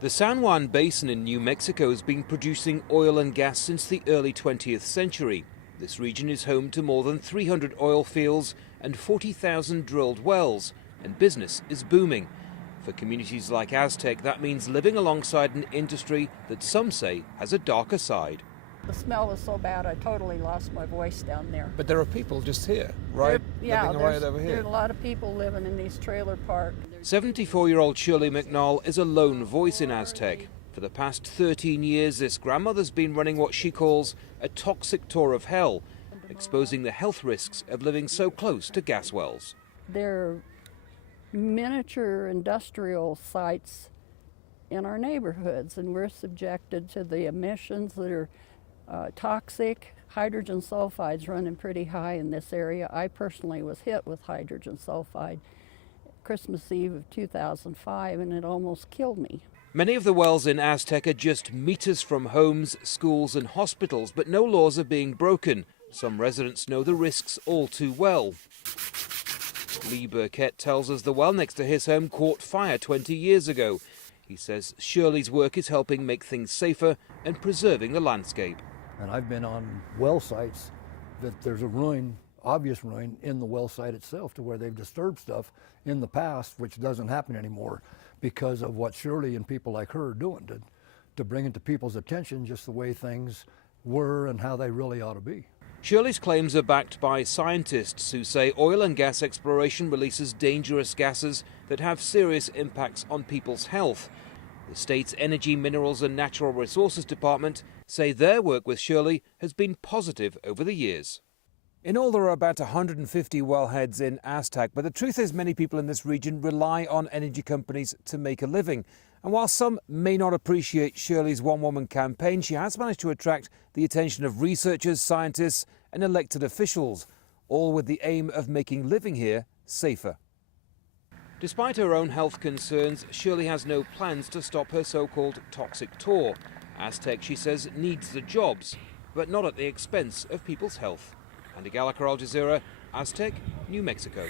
The San Juan Basin in New Mexico has been producing oil and gas since the early 20th century. This region is home to more than 300 oil fields and 40,000 drilled wells, and business is booming. For communities like Aztec, that means living alongside an industry that some say has a darker side. The smell was so bad I totally lost my voice down there. But there are people just here, right? Living right over here. There are a lot of people living in these trailer parks. 74-year-old Shirley McNall is a lone voice in Aztec. For the past 13 years, this grandmother's been running what she calls a toxic tour of hell, exposing the health risks of living so close to gas wells. They're miniature industrial sites in our neighborhoods, and we're subjected to the emissions that are toxic. Hydrogen sulfide's running pretty high in this area. I personally was hit with hydrogen sulfide Christmas Eve of 2005, and it almost killed me. Many of the wells in Aztec are just meters from homes, schools and hospitals, but no laws are being broken. Some residents know the risks all too well. Lee Burkett tells us the well next to his home caught fire 20 years ago. He says Shirley's work is helping make things safer and preserving the landscape. And I've been on well sites that there's a ruin, obvious ruin, in the well site itself, to where they've disturbed stuff in the past, which doesn't happen anymore because of what Shirley and people like her are doing to bring it to people's attention just the way things were and how they really ought to be. Shirley's claims are backed by scientists who say oil and gas exploration releases dangerous gases that have serious impacts on people's health. The state's Energy, Minerals and Natural Resources Department say their work with Shirley has been positive over the years. In all, there are about 150 wellheads in Aztec, but the truth is many people in this region rely on energy companies to make a living. And while some may not appreciate Shirley's one-woman campaign, she has managed to attract the attention of researchers, scientists and elected officials, all with the aim of making living here safer. Despite her own health concerns, Shirley has no plans to stop her so-called toxic tour. Aztec, she says, needs the jobs, but not at the expense of people's health. Andy Gallagher, Al Jazeera, Aztec, New Mexico.